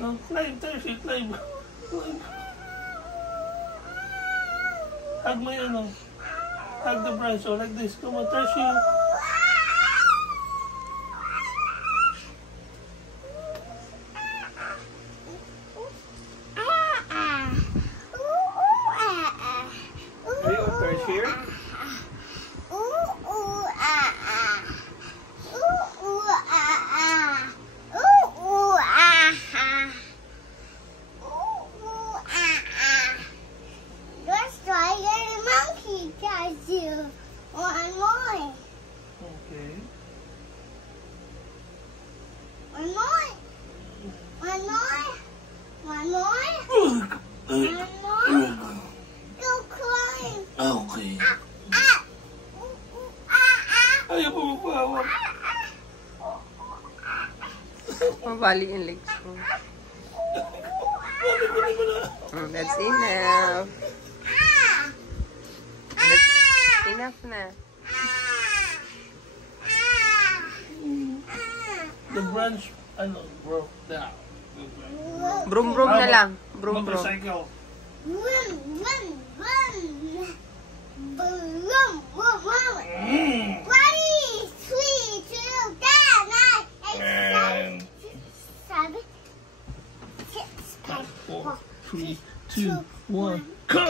Oh, climb, Tershi, climb. Hug mo yun, oh. Hug the branch, oh, like this. Come on, Tershi. Are you on Tershi? One more. Okay. One more. One more. One more. One more. Go climb. Okay. Ayaw mo magpahawak. Mabali yung legs mo. That's enough. That's enough na. The branch, broke down. Brum-brum na lang. Brum-brum. Motorcycle. Run, run, run. Boom, boom, boom. Ready, 3, 2, 9, 8, 7, 6, 5, 4, 3, 2, 1, go!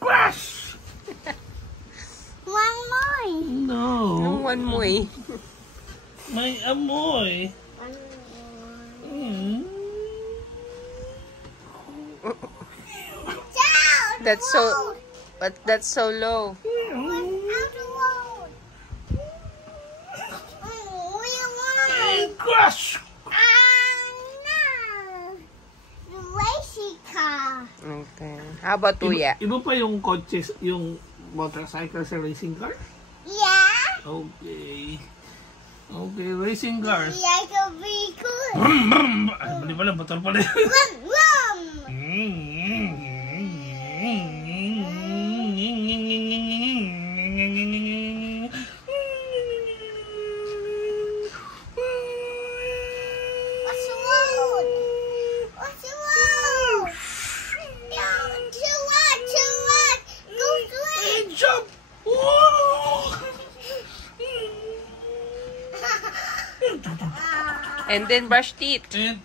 Crash! one more. No. Anong one mo eh? May amoy. One more. Mm. Down. That's so, but that's so low. Out the road. We want. Crash! No. The racing car. Okay. How about Tuya? Iba pa yung kotse, yung motorcycle sa racing car? Yeah. Okay. Okay, racing car. Like a vehicle. Brum, brum. Ay, mali pala, motor pala. Rum, rum. What's the road? What's the road? Down to what? To what? Go straight. Jump! And then brush teeth. And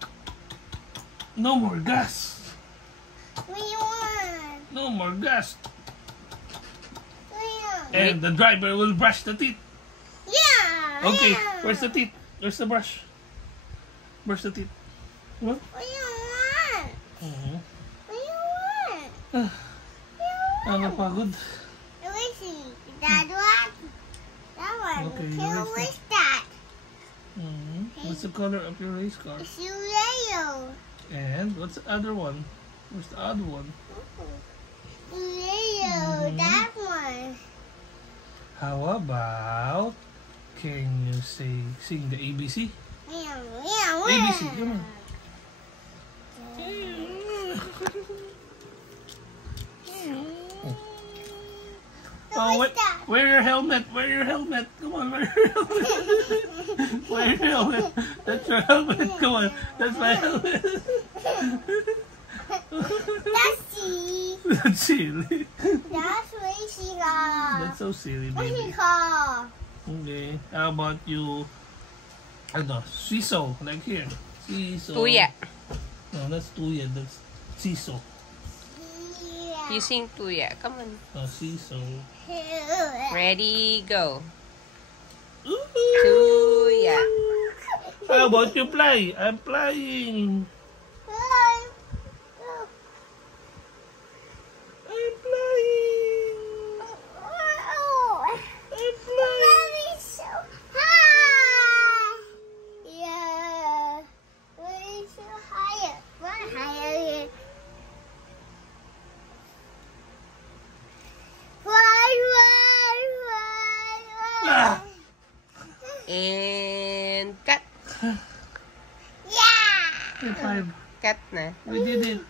no more gas. We want. No more gas. We want. And the driver will brush the teeth. Yeah. Okay, yeah. where's the teeth? Where's the brush? Brush the teeth. What? We want. Uh-huh. We want. Nakapagod. Racing. That one. That one. Okay, Who racing. is that? What's the color of your race car? It's yellow. And what's the other one? Where's the other one? Yellow. That one. How about, can you sing the ABC? Meow, meow, ABC, meow. come on. Oh, What's that? wear your helmet. Wear your helmet. Come on, wear your helmet. Wear your helmet. That's your helmet. Come on. That's my helmet. That's silly. That's silly. That's racing car. That's so silly, Racing baby. car. Okay. How about you? Seesaw. Like here. Seesaw. Tuya. No, that's tuya. That's seesaw. Yeah. You sing Tuya. Come on. Seesaw. Ready, go. Ooh. Tuya. How about you fly? I'm flying. I'm flying. I'm flying. So high. Yeah. Way so higher. One higher. Ah. And cut. Yeah. High five. Cut na. We did it.